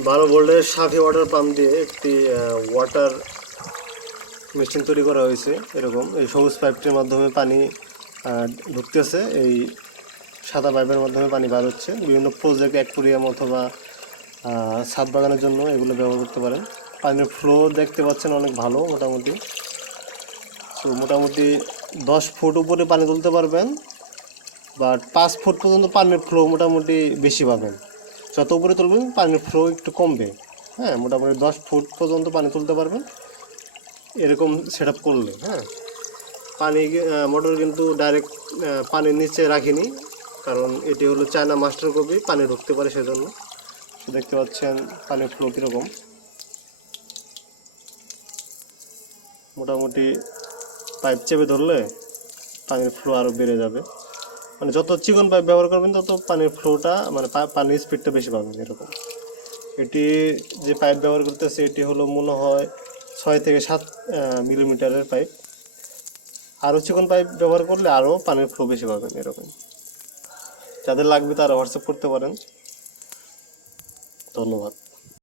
12 ভোল্টের সাফি water pump দিয়ে একটি ওয়াটার মেশিন তৈরি করা হয়েছে। এরকম এই সবুজ পাইপটির মাধ্যমে পানি ঢুকতেছে, এই সাদা পাইপের মাধ্যমে পানি বার হচ্ছে। বিভিন্ন প্রজেক্ট, অ্যাকুয়ারিয়াম অথবা ছাদ বাগানের জন্য এগুলো ব্যবহার করতে পারেন। পানির ফ্লো দেখতে পাচ্ছেন অনেক ভালো, মোটামুটি। তো মোটামুটি 10 ফুট উপরে পানি তুলতে পারবেন, বাট 5 ফুট পর্যন্ত পানির ফ্লো মোটামুটি বেশি পাবেন। যত উপরে তুলবেন পানির ফ্লো একটু কমবে। হ্যাঁ, মোটামুটি 10 ফুট পর্যন্ত পানি তুলতে পারবেন এরকম সেট আপ করলে। হ্যাঁ, পানি মোটর কিন্তু ডাইরেক্ট পানির নিচে রাখিনি, কারণ এটি হলো চায়না মাস্টার কপি, পানি ঢুকতে পারে সেজন্য। তো দেখতে পাচ্ছেন পানির ফ্লো কীরকম। মোটামুটি পাইপ চেপে ধরলে পানির ফ্লো আরও বেড়ে যাবে। মানে যত চিকন পাইপ ব্যবহার করবেন তত পানির ফ্লোটা, মানে পানির স্পিডটা বেশি পাবেন এরকম। এটি যে পাইপ ব্যবহার করতেছে এটি হলো মনে হয় 6 থেকে 7 মিলিমিটারের পাইপ। আরও চিকন পাইপ ব্যবহার করলে আরও পানির ফ্লো বেশি পাবেন এরকম। যাদের লাগবে তারা হোয়াটসঅ্যাপ করতে পারেন। ধন্যবাদ।